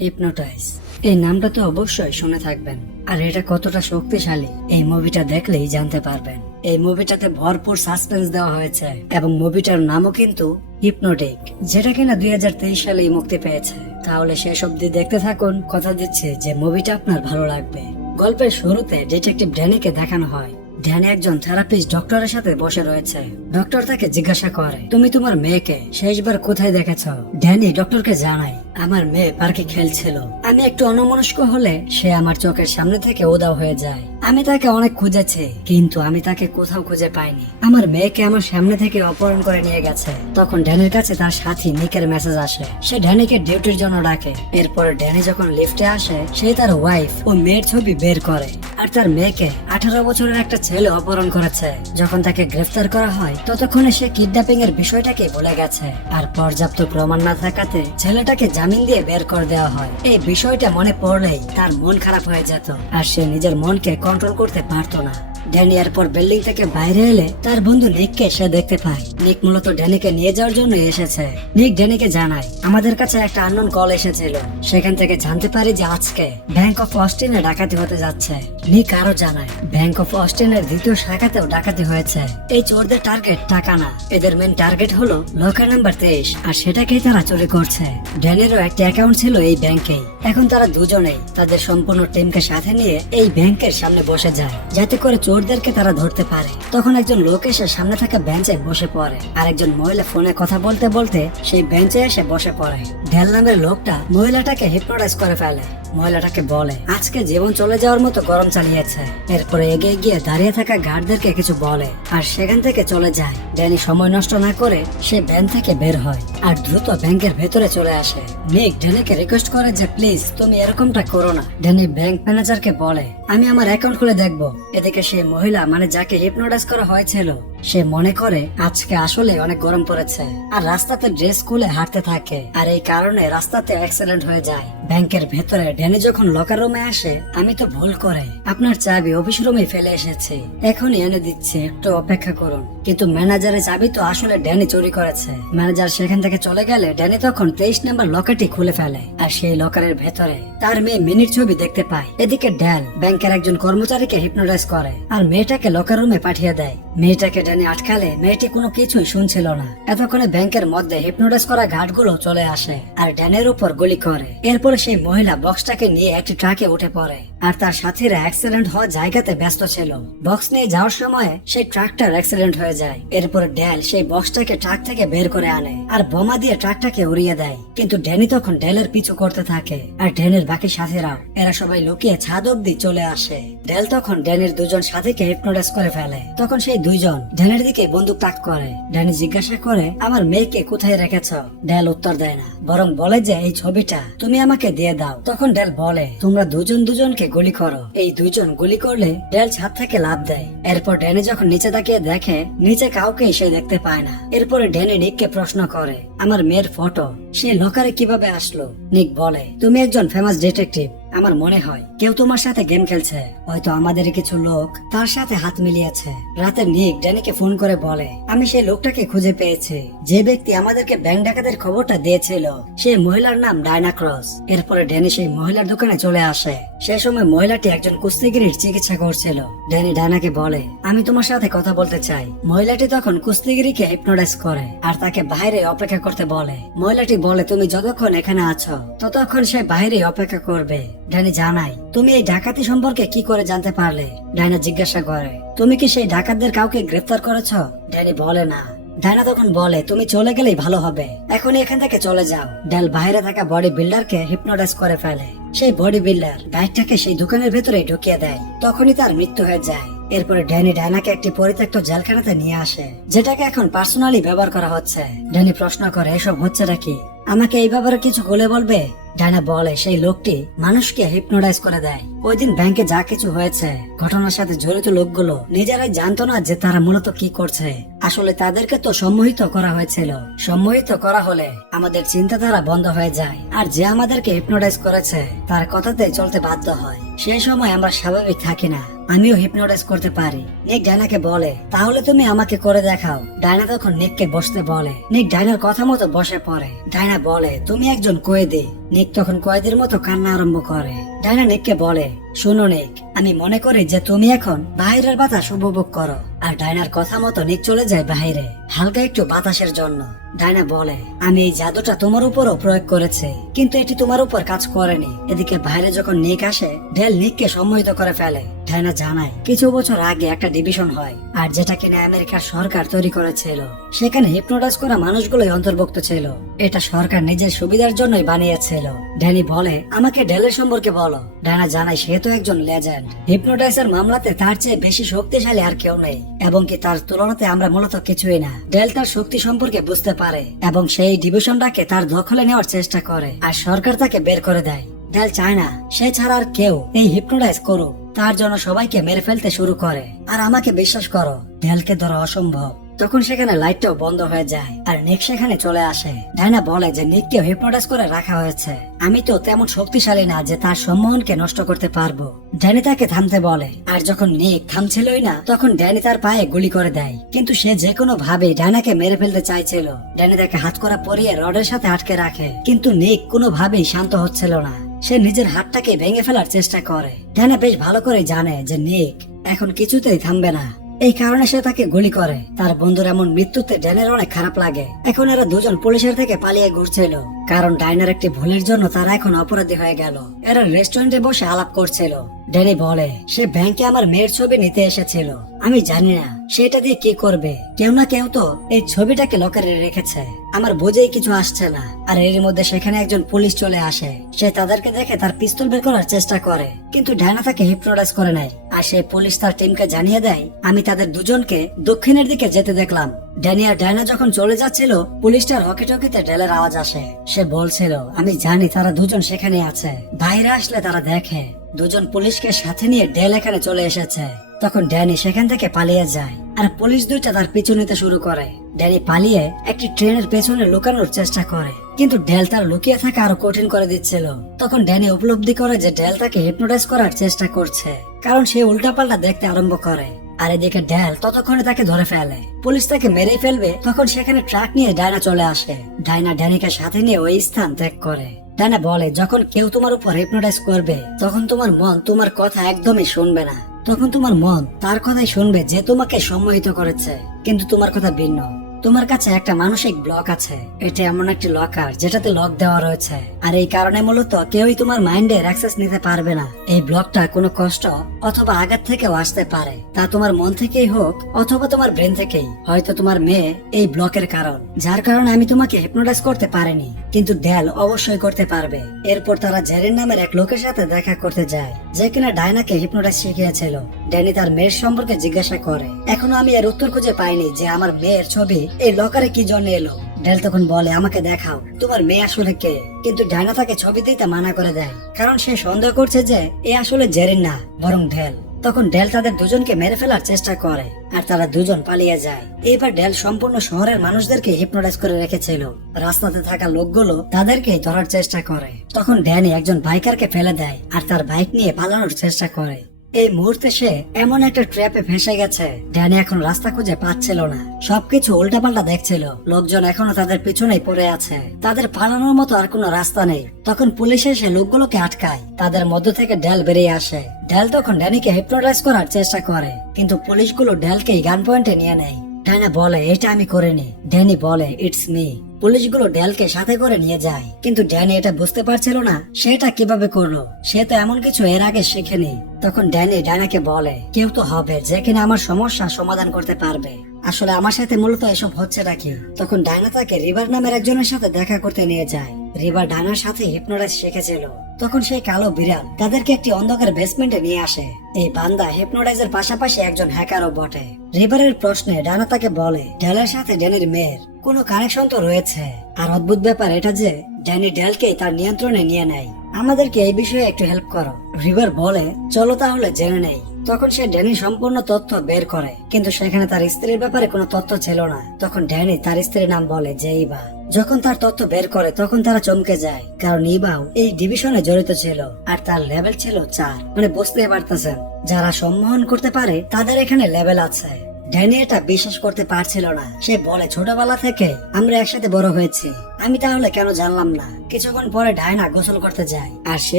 Hypnotise. এই নামটা তো অবশ্যই শুনে থাকবেন, আর এটা কতটা শক্তিশালী এই মুভিটা দেখলেই জানতে পারবেন। এই মুভিটাতে ভরপুর সাসপেন্স দেওয়া হয়েছে এবং মুভিটার নামও কিন্তু হিপনোটিক, যেটা কিনা 2023 সালেই মুক্তি পেয়েছে। তাহলে শেষ অব্দি দেখতে থাকুন, কথা দিচ্ছে যে মুভিটা আপনার ভালো লাগবে। গল্পের শুরুতে ডিটেকটিভ ড্যানিকে দেখানো হয়। ড্যানি একজন থেরাপিস্ট ডক্টরের সাথে বসে রয়েছে। ডক্টর তাকে জিজ্ঞাসা করে, তুমি তোমার মেয়েকে শেষবার কোথায় দেখেছো? ড্যানি ডক্টরকে জানায়, আমার মেয়ে পার্কে খেলছিল। আমি একটু অন্যমনস্ক হলে সে আমার চোখের সামনে থেকে উধাও হয়ে যায়। আমি তাকে অনেক খুঁজেছি, কিন্তু আমি তাকে কোথাও খুঁজে পাইনি। আমার মেয়েকে আমার সামনে থেকে অপহরণ করে নিয়ে গেছে। তখন ড্যানির কাছে তার সাথী নিকের মেসেজ আসে। সে ড্যানিকে ডিউটির জন্য ডাকে। এরপরে ড্যানি যখন লিফটে আসে, সে তার ওয়াইফ ও মেয়ের ছবি বের করে, আর তার মেয়েকে 18 বছরের একটা ছেলে অপহরণ করেছে। যখন তাকে গ্রেফতার করা হয়, ততক্ষণে সে কিডন্যাপিং এর বিষয়টাকে ভুলে গেছে, আর পর্যাপ্ত প্রমাণ না থাকাতে ছেলেটাকে জামিন দিয়ে বের করে দেওয়া হয়। এই বিষয়টা মনে পড়লেই তার মন খারাপ হয়ে যেত, আর সে নিজের মনকে কন্ট্রোল করতে পারতো না। ড্যানি এরপর বিল্ডিং থেকে বাইরে এলে তার বন্ধু নিককে সে দেখতে পায়। নিক মূলত ড্যানিকে নিয়ে যাওয়ার জন্য এসেছে। নিক ড্যানিকে জানায়, আমাদের কাছে একটা আননোন কল এসেছিল, সেখান থেকে জানতে পারি যে আজকে ব্যাংক অফ অস্টিনে ডাকাতি হতে যাচ্ছে। নিক আরো জানায়, ব্যাংক অফ অস্টিনের দ্বিতীয় শাখাতেও ডাকাতি হয়েছে। এই চোরদের টার্গেট টাকা না, এদের মেন টার্গেট হলো লকার নাম্বার 23, আর সেটাকেই তারা চুরি করছে। ড্যানিরও একটা অ্যাকাউন্ট ছিল এই ব্যাংকেই। এখন তারা দুজনেই তাদের সম্পূর্ণ টিমকে সাথে নিয়ে এই ব্যাংকের সামনে বসে যায়, যাতে করে চোরদেরকে তারা ধরতে পারে। তখন একজন লোক এসে সামনে থাকা বেঞ্চে বসে পড়ে, আর একজন মহিলা ফোনে কথা বলতে বলতে সেই বেঞ্চে এসে বসে পড়ে। ড্যাল নামের লোকটা মহিলাটাকে হিপনোটাইজ করে ফেলে। মহিলাটাকে বলে আজকে জীবন চলে যাওয়ার মতো গরম চালিয়েছে। এরপরে এগিয়ে গিয়ে দাঁড়িয়ে থাকা গার্ডদেরকে কিছু বলে, আর সেখান থেকে চলে যায়। ড্যানি সময় নষ্ট না করে সে ব্যাংক থেকে বের হয় আর দ্রুত ব্যাংকের ভেতরে চলে আসে। নিক ড্যানিকে রিকোয়েস্ট করে যে প্লিজ তুমি এরকমটা করো না। ড্যানি ব্যাংক ম্যানেজারকে বলে, আমি আমার অ্যাকাউন্ট খুলে দেখবো। এদিকে সেই মহিলা মানে যাকে হিপনোটাইজ করা হয়েছিল, সে মনে করে আজকে আসলে অনেক গরম পড়েছে, আর রাস্তাতে ড্রেস খুলে হাঁটতে থাকে, আর এই কারণে রাস্তাতে অ্যাক্সিডেন্ট হয়ে যায়। ব্যাংকের ভেতরে ড্যানি যখন লকার রুমে আসে, আমি তো ভুল করে আপনার চাবি অফিস রুমে ফেলে এসেছি, এখনই এনে দিচ্ছি, একটু অপেক্ষা করুন। কিন্তু ম্যানেজারের চাবি তো আসলে ড্যানি চুরি করেছে। ম্যানেজার সেখান থেকে চলে গেলে ড্যানি তখন 23 নাম্বার লকারটি খুলে ফেলে, আর সেই লকারের ভেতরে তার মেয়ে মিনির ছবি দেখতে পায়। এদিকে ড্যাল ব্যাংকের একজন কর্মচারীকে হিপনোটাইজ করে আর মেয়েটাকে লকার রুমে পাঠিয়ে দেয়। মেয়েটাকে ড্যানি আটকালে মেয়েটি কোনো কিছুই শুনছিল না। এতক্ষণে ব্যাংকের মধ্যে হিপনোটাইজ করা গার্ডগুলো চলে আসে আর ড্যানের উপর গুলি করে। এরপরে সেই মহিলা বক্সটাকে নিয়ে একটি ট্রাকে উঠে পড়ে, আর তার সাথীরা অ্যাক্সিডেন্ট হওয়া জায়গাতে ব্যস্ত ছিল। বক্স নিয়ে যাওয়ার সময় সেই ট্রাকটার অ্যাক্সিডেন্ট হয়ে যায়। এরপরে ড্যাল সেই বক্সটাকে ট্রাক থেকে বের করে আনে আর বোমা দিয়ে ট্রাকটাকে উড়িয়ে দেয়। কিন্তু ড্যানি তখন ড্যালের পিছু করতে থাকে, আর ড্যানের বাকি সাথীরাও, এরা সবাই লুকিয়ে ছাদ অব্দি চলে আসে। ড্যাল তখন ড্যানির দুজন সাথীকে হিপনোটাইজ করে ফেলে। তখন সেই দুইজন ড্যানের দিকে বন্দুক তাক করে। ড্যানি জিজ্ঞাসা করে, আমার মেয়েকে কোথায় রেখেছ? ড্যাল উত্তর দেয় না, বরং বলে যে এই ছবিটা তুমি আমাকে দিয়ে দাও। তখন ড্যাল বলে, তোমরা দুজন দুজনকে গুলি করো। এই দুইজন গুলি করলে ড্যাল ছাদ থেকে লাফ দেয়। এরপর ড্যানি যখন নিচে তাকিয়ে দেখে, নিচে কাউকে সে দেখতে পায় না। এরপরে ড্যানি নিককে প্রশ্ন করে, আমার মেয়ের ফটো সে লকারে কিভাবে আসলো? নিক বলে, তুমি একজন ফেমাস ডিটেকটিভ, আমার মনে হয় কেউ তোমার সাথে গেম খেলছে, হয়তো আমাদের কিছু লোক তার সাথে হাত মিলিয়েছে। রাতে নিক ড্যানিকে ফোন করে বলে, আমি সেই লোকটাকে খুঁজে পেয়েছি, যে ব্যক্তি আমাদেরকে ব্যাংক ডাকাতের খবরটা দিয়েছিল। সেই মহিলার নাম ডায়না ক্রস। এরপরে ড্যানি সেই মহিলার দোকানে চলে আসে। সেই সময় মহিলাটি একজন কুস্তিগিরির চিকিৎসা করছিল। ড্যানি ডায়নাকে বলে, আমি তোমার সাথে কথা বলতে চাই। মহিলাটি তখন কুস্তিগিরিকে হিপনোটাইজ করে আর তাকে বাইরে অপেক্ষা করতে বলে। মহিলাটি বলে, তুমি যতক্ষণ এখানে আছো ততক্ষণ সে বাইরে অপেক্ষা করবে। ড্যানি জানায়, তুমি এই ডাকাতি সম্পর্কে কি করে জানতে পারলে? ডায়না জিজ্ঞাসা করে, তুমি কি সেই ডাকাতদের কাউকে গ্রেফতার করেছ? ড্যানি বলে না। ডায়না তখন বলে, তুমি চলে গেলেই ভালো হবে, এখনই এখান থেকে চলে যাও। ড্যাল বাইরে থাকা বডি বিল্ডারকে হিপনোটাইজ করে ফেলে। সেই বডি বিল্ডার গাইডটাকে সেই দোকানের ভেতরে ঢুকিয়ে দেয়। তখনই তার মৃত্যু হয়ে যায়। এরপরে ড্যানি ডায়নাকে একটি পরিত্যক্ত জেলখানাতে নিয়ে আসে, যেটাকে এখন পার্সোনালি ব্যবহার করা হচ্ছে। ড্যানি প্রশ্ন করে, এসব হচ্ছে নাকি? আমাকে এই ব্যাপারে কিছু খুলে বলবে? ডায়না বলে, সেই লোকটি মানুষকে হিপনোটাইজ করে দেয়। ওই দিন ব্যাংকে যা কিছু হয়েছে, ঘটনার সাথে জড়িত লোকগুলো নিজেরাই জানতো না যে তারা মূলত কি করছে। আসলে তাদেরকে তো সম্মোহিত করা হয়েছিল। সম্মোহিত করা হলে আমাদের চিন্তাধারা বন্ধ হয়ে যায়, আর যে আমাদেরকে হিপনোটাইজ করেছে তার কথাতে চলতে বাধ্য হয়। সেই সময় আমরা স্বাভাবিক থাকি না। আমিও হিপনোটাইজ করতে পারি। নিক ডায়নাকে বলে, তাহলে তুমি আমাকে করে দেখাও। ডায়না তখন নিককে বসতে বলে। নিক ডায়নার কথা মতো বসে পড়ে। ডায়না বলে, তুমি একজন কয়েদি, নিক তখন কয়েদির মতো কান্না আরম্ভ করে। ডায়না নিককে বলে, শোনো নিক, আমি মনে করি যে তুমি এখন বাইরের বাতাস উপভোগ করো। আর ডায়নার কথা মতো নিক চলে যায় বাইরে হালকা একটু বাতাসের জন্য। ডায়না বলে, আমি এই জাদুটা তোমার উপরও প্রয়োগ করেছি, কিন্তু এটি তোমার উপর কাজ করেনি। এদিকে বাইরে যখন নিক আসে, ডেল নিককে সম্মোহিত করে ফেলে। ডায়না জানায় কিছু বছর আগে একটা ডিভিশন হয়, আর যেটা কিনা আমেরিকার সরকার তৈরি করেছিল। সেখানে হিপনোটাইজ করা মানুষগুলোই অন্তর্ভুক্ত ছিল। এটা সরকার নিজের সুবিধার জন্যই বানিয়েছিল। ড্যানি বলে, আমাকে ডেলের সম্পর্কে বলো। ডায়না জানায় সে তো একজন লেজেন্ড। হিপনোটাইজার মামলাতে তার চেয়ে বেশি শক্তিশালী আর কেউ নেই, এবং কি তার তুলনাতে আমরা মূলত কিছুই না। ডেল তার শক্তি সম্পর্কে বুঝতে পারে এবং সেই ডিভিশনটাকে তার দখলে নেওয়ার চেষ্টা করে, আর সরকার তাকে বের করে দেয়। ডেল চায় না সে ছাড়া আর কেউ এই হিপনোটাইজ করুক। তার জন্য সবাইকে মেরে ফেলতে শুরু করে। আর আমাকে বিশ্বাস করো, ডেলকে ধরা অসম্ভব। তখন সেখানে লাইটটাও বন্ধ হয়ে যায়, আর নিক সেখানে চলে আসে। ডায়না বলে যে নিককে হিপনোটাইজ করে রাখা হয়েছে। আমি তো তেমন শক্তিশালী না যে তার সম্মোহনকে নষ্ট করতে পারবো। ড্যানি তাকে থামতে বলে, আর যখন নিক থামছিলই না, তখন ড্যানি তার পায়ে গুলি করে দেয়। কিন্তু সে যে কোনো ভাবে ডায়নাকে মেরে ফেলতে চাইছিল। ড্যানি তাকে হাত করা পরিয়ে রডের সাথে আটকে রাখে, কিন্তু নিক কোনো ভাবেই শান্ত হচ্ছিল না। সে নিজের হাতটাকে ভেঙে ফেলার চেষ্টা করে। ডায়না বেশ ভালো করে জানে যে নিক এখন কিছুতেই থামবে না, এই কারণে সে তাকে গুলি করে। তার বন্ধুর এমন মৃত্যুতে ড্যানের অনেক খারাপ লাগে। এখন এরা দুজন পুলিশের থেকে পালিয়ে ঘুরছিল, কারণ ডায়নার একটি ভুলের জন্য তারা এখন অপরাধী হয়ে গেল। এরা রেস্টুরেন্টে বসে আলাপ করছিল। ড্যানি বলে, সে ব্যাংকে আমার মেয়ের ছবি নিতে এসেছিল। আমি জানি না সেটা দিয়ে কি করবে। কেউ না কেউ তো এই ছবিটাকে লকারে রেখেছে। আমার বোঝেই কিছু আসছে না। আর এর মধ্যে সেখানে একজন পুলিশ চলে আসে। সে তাদেরকে দেখে তার পিস্তল বের করার চেষ্টা করে, কিন্তু ডায়না তাকে হিপনোটাইজ করে নেয়। আর সেই পুলিশ তার টিমকে জানিয়ে দেয়, আমি তাদের দুজনকে দক্ষিণের দিকে যেতে দেখলাম। ড্যানি আর ডায়না যখন চলে যাচ্ছিল, পুলিশটার হকি টকিতে ডেলের আওয়াজ আসে। সে বলছিল, আমি জানি তারা দুজন সেখানে আছে। বাইরে আসলে তারা দেখে দুজন পুলিশকে সাথে নিয়ে ডেল এখানে চলে এসেছে। তখন ড্যানি সেখান থেকে পালিয়ে যায়, আর পুলিশ দুইটা তার পিছু নিতে শুরু করে। ড্যানি পালিয়ে একটি ট্রেনের পেছনে লুকানোর চেষ্টা করে, কিন্তু ডেল তার লুকিয়ে থাকা আরো কঠিন করে দিচ্ছিল। তখন ড্যানি উপলব্ধি করে যে ডেল তাকে হিপনোটাইজ করার চেষ্টা করছে, কারণ সে উল্টাপাল্টা দেখতে আরম্ভ করে। আর এদিকে ডেল ততক্ষণে তাকে ধরে ফেলে। পুলিশ তাকে মেরে ফেলবে, তখন সেখানে ট্রাক নিয়ে ডায়না চলে আসে। ডায়না ড্যানিকে সাথে নিয়ে ওই স্থান ত্যাগ করে। ডায়না বলে, যখন কেউ তোমার উপর হিপনোটাইজ করবে, তখন তোমার মন তোমার কথা একদমই শুনবে না। তখন তোমার মন তার কথাই শুনবে যে তোমাকে সম্মোহিত করেছে, কিন্তু তোমার কথা ভিন্ন। তোমার কাছে একটা মানসিক ব্লক আছে। এটা এমন একটি লকার যেটাতে লক দেওয়া রয়েছে, আর এই কারণে মূলত কেউই তোমার মাইন্ডের অ্যাক্সেস নিতে পারবে না। এই ব্লকটা কোনো কষ্ট অথবা আঘাত থেকেও আসতে পারে, তা তোমার মন থেকেই হোক অথবা তোমার ব্রেন থেকেই। হয়তো তোমার মেয়ে এই ব্লকের কারণ, যার কারণে আমি তোমাকে হিপনোটাইজ করতে পারিনি, কিন্তু ডেল অবশ্যই করতে পারবে। এরপর তারা জেরিন নামের এক লোকের সাথে দেখা করতে যায়, যে কিনা ডায়নাকে হিপনোটাইজ শিখিয়েছিল। ড্যানি তার মেয়ের সম্পর্কে জিজ্ঞাসা করে। এখনো আমি এর উত্তর খুঁজে পাইনি যে আমার মেয়ের ছবি এই লকারে কি জন্য এলো। ডেল তখন বলে, আমাকে দেখাও তোমার মেয়ে আসলে কে। কিন্তু ডায়না তাকে ছবি দিতে মানা করে দেয়, কারণ সে সন্দেহ করছে যে এ আসলে জেরিন না, বরং ডেল। তখন ডেল তাদের দুজনকে মেরে ফেলার চেষ্টা করে, আর তারা দুজন পালিয়ে যায়। এবার ডেল সম্পূর্ণ শহরের মানুষদেরকে হিপনোটাইজ করে রেখেছিল। রাস্তাতে থাকা লোকগুলো তাদেরকে ধরার চেষ্টা করে। তখন ড্যানি একজন বাইকারকে ফেলে দেয়, আর তার বাইক নিয়ে পালানোর চেষ্টা করে। এই মুহূর্তে সে এমন একটা ট্র্যাপে ফেসে গেছে। ড্যানি এখন রাস্তা খুঁজে পাচ্ছিল না, সবকিছু উল্টাপাল্টা দেখছিল। লোকজন এখনো তাদের পিছনেই পড়ে আছে, তাদের পালানোর মতো আর কোনো রাস্তা নেই। তখন পুলিশ এসে লোকগুলোকে আটকায়। তাদের মধ্য থেকে ডেল বেরিয়ে আসে। ডেল তখন ড্যানিকে হিপনোটাইজ করার চেষ্টা করে, কিন্তু পুলিশগুলো ডেলকেই গান পয়েন্টে নিয়ে নেয়। ডায়না বলে, এটা আমি করিনি। ড্যানি বলে, ইটস মি। পুলিশগুলো ডেলকে সাথে করে নিয়ে যায়, কিন্তু ড্যানি এটা বুঝতে পারছিল না সেটা কিভাবে করলো। সে তো এমন কিছু এর আগে শেখেনি। তখন ড্যানি ডায়নাকে বলে, কেউ তো হবে যে কিনা আমার সমস্যা সমাধান করতে পারবে। আসলে আমার সাথে মূলত এসব হচ্ছে নাকি। তখন ডায়না তাকে রিভার নামের একজনের সাথে দেখা করতে নিয়ে যায়। রিভার ডায়নার সাথে হিপনোটাইজ শিখেছিল। তখন সেই কালো বিড়াল তাদেরকে একটি অন্ধকার বেসমেন্টে নিয়ে আসে। এই বান্দা হিপনোটাইজের পাশাপাশি একজন হ্যাকারও বটে। রিভারের প্রশ্নে ডায়না তাকে বলে, ডেলের সাথে ড্যানির মেয়ের কোনো কানেকশন তো রয়েছে। আর অদ্ভুত ব্যাপার এটা যে ড্যানি ডেলকে তার নিয়ন্ত্রণে নিয়ে নেয়। আমাদেরকে এই বিষয়ে একটু হেল্প করো। রিভার বলে, চলো তাহলে জেনে নেই। তখন সে ড্যানি সম্পূর্ণ তথ্য বের করে, কিন্তু সেখানে তার স্ত্রীর ব্যাপারে কোনো তথ্য ছিল না। তখন ড্যানি তার স্ত্রীর নাম বলে যে ইবা। যখন তার তথ্য বের করে তখন তারা চমকে যায়, কারণ ইবাও এই ডিভিশনে জড়িত ছিল, আর তার লেভেল ছিল 4। মানে বুঝতে পারতেছেন, যারা সম্মোহন করতে পারে তাদের এখানে লেভেল আছে। ড্যানি এটা বিশ্বাস করতে পারছিল না। সে বলে, ছোটবেলা থেকে আমরা একসাথে বড় হয়েছি, আমি তাহলে কেন জানলাম না। কিছুক্ষণ পরে ডায়না গোসল করতে যায়, আর সে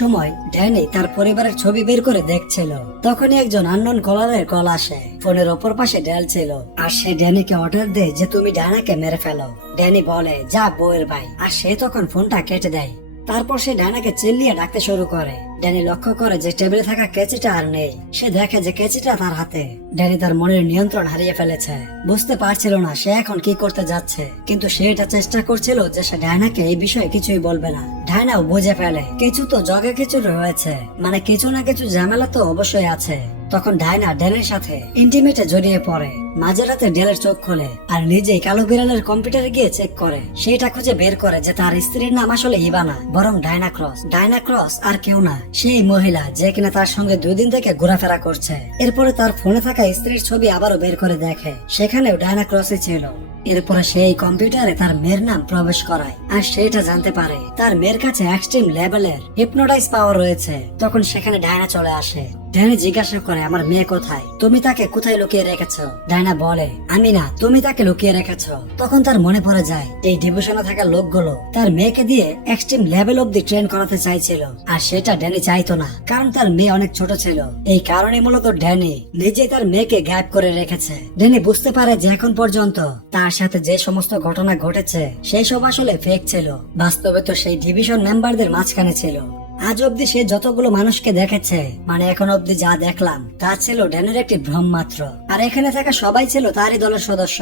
সময় ড্যানি তার পরিবারের ছবি বের করে দেখছিল। তখনই একজন আননোন কলারের কল আসে। ফোনের অপর পাশে ড্যাল ছিল, আর সে ড্যানিকে অর্ডার দেয় যে তুমি ডায়নাকে মেরে ফেলো। ড্যানি বলে, যা বউয়ের ভাই, আর সে তখন ফোনটা কেটে দেয়। তারপর সে ডায়নাকে চিল্লিয়ে ডাকতে শুরু করে। ড্যানি লক্ষ্য করে যে টেবিলে থাকা কেচিটা আর নেই। সে দেখে যে কেচিটা তার হাতে। ড্যানি তার মনের নিয়ন্ত্রণ হারিয়ে ফেলেছে, বুঝতে পারছিল না সে এখন কি করতে যাচ্ছে, কিন্তু সে এটা চেষ্টা করছিল যে সে ডায়নাকে এই বিষয়ে কিছুই বলবে না। ডায়নাও বুঝে ফেলে কিছু তো জগে কিছু রয়েছে, মানে কিছু না কিছু ঝামেলা তো অবশ্যই আছে। তখন ডায়না ড্যালের সাথে ইন্টিমেটে জড়িয়ে পড়ে। মাঝরাতে ড্যালের চোখ খোলে আর নিজেই কালো বিড়ালের কম্পিউটারে গিয়ে চেক করে। সেটা খুঁজে বের করে যে তার স্ত্রীর নাম আসলে ইভানা, বরং ডায়না ক্রস। ডায়না ক্রস আর কেউ না, সেই মহিলা যে কিনা তার সঙ্গে 2 দিন থেকে ঘোরাফেরা করছে। এরপরে তার ফোনে থাকা স্ত্রীর ছবি আবারও বের করে দেখে, সেখানেও ডায়না ক্রসই ছিল। এরপরে সেই কম্পিউটারে তার মেয়ের নাম প্রবেশ করায়, আর সেটা জানতে পারে তার মেয়ের কাছে এক্সট্রিম লেভেলের হিপনোটাইজ পাওয়ার রয়েছে। তখন সেখানে ডায়না চলে আসে। ড্যানি জিজ্ঞাসা করে, আমার মেয়ে কোথায়? তুমি তাকে কোথায় লুকিয়ে রেখেছো? ডায়না বলে, আমি না, তুমি তাকে লুকিয়ে রেখেছো। তখন তার মনে পড়ে যায় এই ডিভিশনে থাকা লোকগুলো তার মেয়েকে দিয়ে এক্সট্রিম লেভেল অব্দি ট্রেন করাতে চাইছিল, আর সেটা ড্যানি চাইতো না, কারণ তার মেয়ে অনেক ছোট ছিল। এই কারণে মূলত ড্যানি নিজেই তার মেয়েকে গায়েব করে রেখেছে। ড্যানি বুঝতে পারে যে এখন পর্যন্ত তার সাথে যে সমস্ত ঘটনা ঘটেছে সেই সব আসলে ফেক ছিল। বাস্তবে তো সেই ডিভিশন মেম্বারদের মাঝখানে ছিল। আজ অব্দি সে যতগুলো মানুষকে দেখেছে, মানে এখন অব্দি যা দেখলাম তা ছিল ড্যানের একটি ভ্রম মাত্র। আর এখানে থাকা সবাই ছিল তারই দলের সদস্য।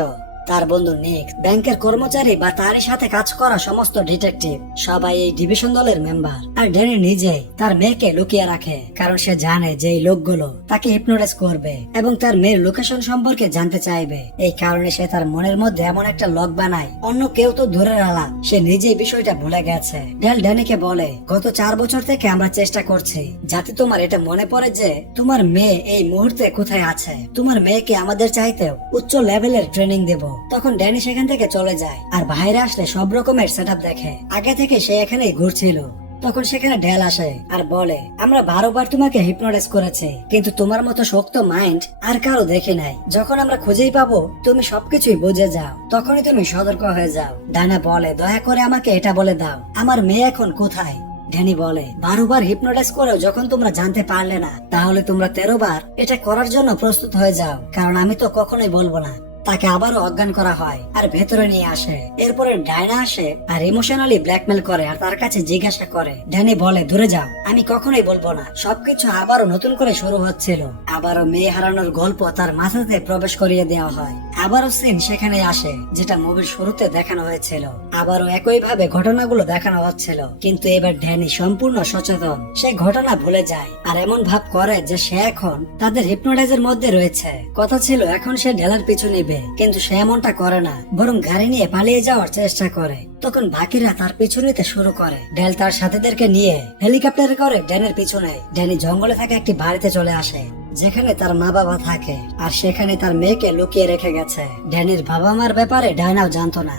তার বন্ধু নিক, ব্যাংকের কর্মচারী বা তারই সাথে কাজ করা সমস্ত ডিটেকটিভ, সবাই এই ডিভিশন দলের মেম্বার। আর ড্যানি নিজে তার মেয়েকে লুকিয়ে রাখে, কারণ সে জানে যে এই লোকগুলো তাকে হিপনোটাইজ করবে এবং তার মেয়ের লোকেশন সম্পর্কে জানতে চাইবে। এই কারণে সে তার মনের মধ্যে এমন একটা লক বানায়, অন্য কেউ তো ধরে রাখা, সে নিজেই বিষয়টা ভুলে গেছে। ড্যাল ড্যানিকে বলে, গত 4 বছর থেকে আমরা চেষ্টা করছি যাতে তোমার এটা মনে পড়ে যে তোমার মেয়ে এই মুহূর্তে কোথায় আছে। তোমার মেয়েকে আমাদের চাইতেও উচ্চ লেভেলের ট্রেনিং দেব। তখন ড্যানি সেখান থেকে চলে যায়, আর বাইরে আসলে সব রকমের সেটআপ দেখে। আগে থেকে সে এখানেই ঘুরছিল। তখন সেখানে ড্যাল আসে আর বলে, আমরা 12 বার তোমাকে হিপনোটাইজ করেছি, কিন্তু তোমার মতো শক্ত মাইন্ড আর কারো দেখি নাই। যখন আমরা খুঁজেই পাবো তুমি সবকিছুই বুঝে যাও, তখনই তুমি সতর্ক হয়ে যাও। ডায়না বলে, দয়া করে আমাকে এটা বলে দাও, আমার মেয়ে এখন কোথায়? ড্যানি বলে, 12 বার হিপনোটাইজ করেও যখন তোমরা জানতে পারলে না, তাহলে তোমরা 13 বার এটা করার জন্য প্রস্তুত হয়ে যাও, কারণ আমি তো কখনোই বলবো না। তাকে আবারও অজ্ঞান করা হয় আর ভেতরে নিয়ে আসে। এরপরে ডায়না আসে আর ইমোশনালি ব্ল্যাকমেল করে আর তার কাছে জিজ্ঞাসা করে। ড্যানি বলে, দূরে যাও, আমি কখনোই বলবো না। সবকিছু আবারও নতুন করে শুরু হচ্ছিল। আবারও মেয়ে হারানোর গল্প তার মাথাতে প্রবেশ করিয়ে দেওয়া হয়। আবারও সিন সেখানে আসে যেটা মুভির শুরুতে দেখানো হয়েছিল। আবারও একই ভাবে ঘটনাগুলো দেখানো হচ্ছিল, কিন্তু এবার ড্যানি সম্পূর্ণ সচেতন। সে ঘটনা ভুলে যায় আর এমন ভাব করে যে সে এখন তাদের হিপনোটাইজের মধ্যে রয়েছে। কথা ছিল এখন সে ঢেলার পিছু নিবে, কিন্তু সে এমনটা করে না, বরং গাড়ি নিয়ে পালিয়ে যাওয়ার চেষ্টা করে। তখন বাকিরা তার পিছু নিতে শুরু করে। ড্যাল তার সাথীদেরকে নিয়ে হেলিকপ্টারে করে ড্যানের পিছনে। ড্যানি জঙ্গলে থাকা একটি বাড়িতে চলে আসে যেখানে তার মা বাবা থাকে, আর সেখানে তার মেয়েকে লুকিয়ে রেখে গেছে। ড্যানির বাবা মার ব্যাপারে ডায়নাও জানতো না।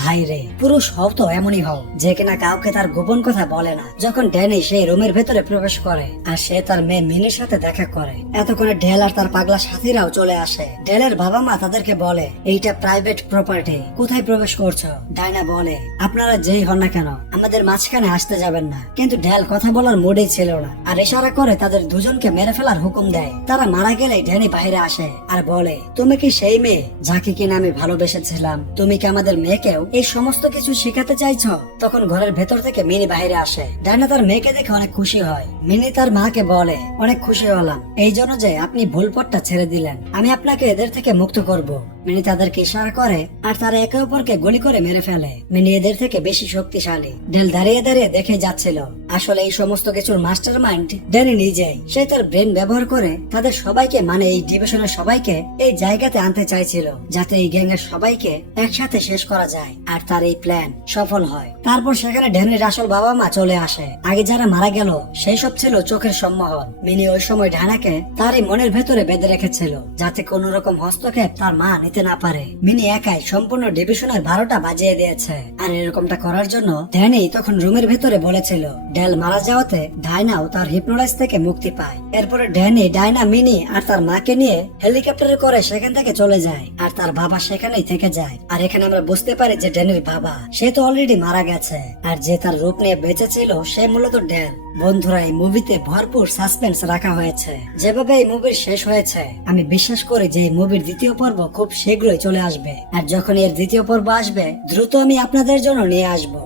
ভাই রে, পুরুষ হও তো এমনই হও যে কিনা কাউকে তার গোপন কথা বলে না। যখন ড্যানি সেই রুমের ভেতরে প্রবেশ করে আর সে তার মেয়ে মিনির সাথে দেখা করে, এতক্ষণে ডেল আর তার পাগলা সাথীরাও চলে আসে। ডেলের বাবা মা তাদেরকে বলে, এইটা প্রাইভেট প্রপার্টি, কোথায় প্রবেশ করছো? ডায়না বলে, আপনারা যেই হন না কেন আমাদের মাঝখানে আসতে যাবেন না। কিন্তু ডেল কথা বলার মুডেই ছিল না আর ইশারা করে তাদের দুজনকে মেরে ফেলার হুকুম দেয়। তারা মারা গেলে ড্যানি বাইরে আসে আর বলে, তুমি কি সেই মেয়ে যাকে কিনা আমি ভালোবেসেছিলাম? তুমি কি আমাদের মেয়েকেও এই সমস্ত কিছু শেখাতে চাইছো? তখন ঘরের ভেতর থেকে মিনি বাইরে আসে। ডায়না তার মেয়েকে দেখে অনেক খুশি হয়। মিনি তার মাকে বলে, অনেক খুশি হলাম এই জন্য যে আপনি ভুল পথটা ছেড়ে দিলেন, আমি আপনাকে এদের থেকে মুক্ত করব। মিনি তাদেরকে ইশারা করে আর তারা একে অপরকে গুলি করে মেরে ফেলে। মিনি এদের থেকে বেশি শক্তিশালী। ডেল দাঁড়িয়ে দাঁড়িয়ে দেখে যাচ্ছিল। আসলে এই সমস্ত কিছুর মাস্টার মাইন্ড ড্যানি নিজেই। সে তার ব্রেন ব্যবহার করে তাদের সবাইকে, মানে এই ডিভিশনের সবাইকে এই জায়গাতে আনতে চাইছিল, যাতে এই গ্যাং এর সবাইকে একসাথে শেষ করা যায়। আর তার এই প্ল্যান সফল হয়। তারপর সেখানে ড্যানির আসল বাবা মা চলে আসে। আগে যারা মারা গেল সেই সব ছিল চোখের সম্মোহন। মিনি ওই সময় ডায়নাকে তারই মনের ভেতরে বেঁধে রেখেছিল, যাতে কোন রকম হস্তক্ষেপ তার মা নিতে ভাবতে না পারে মিনি একাই সম্পূর্ণ ডিভিশনের 12টা বাজিয়ে দিয়েছে। আর এরকমটা করার জন্য ড্যানি তখন রুমের ভেতরে বলেছিল ডেল মারা যাওয়াতে ডায়নাও তার হিপনোটাইজ থেকে মুক্তি পায়। এরপরে ড্যানি, ডায়না, মিনি আর তার মাকে নিয়ে হেলিকপ্টারে করে সেখান থেকে চলে যায় আর তার বাবা সেখানেই থেকে যায়। আর এখানে আমরা বুঝতে পারি যে ড্যানির বাবা সে তো অলরেডি মারা গেছে, আর যে তার রূপ নিয়ে বেঁচে ছিল সে মূলত ড্যান। বন্ধুরা, এই মুভিতে ভরপুর সাসপেন্স রাখা হয়েছে। যেভাবে এই মুভির শেষ হয়েছে আমি বিশ্বাস করি যে এই মুভির দ্বিতীয় পর্ব খুব শীঘ্রই চলে আসবে। আর যখন এর দ্বিতীয় পর্ব আসবে দ্রুত আমি আপনাদের জন্য নিয়ে আসবো।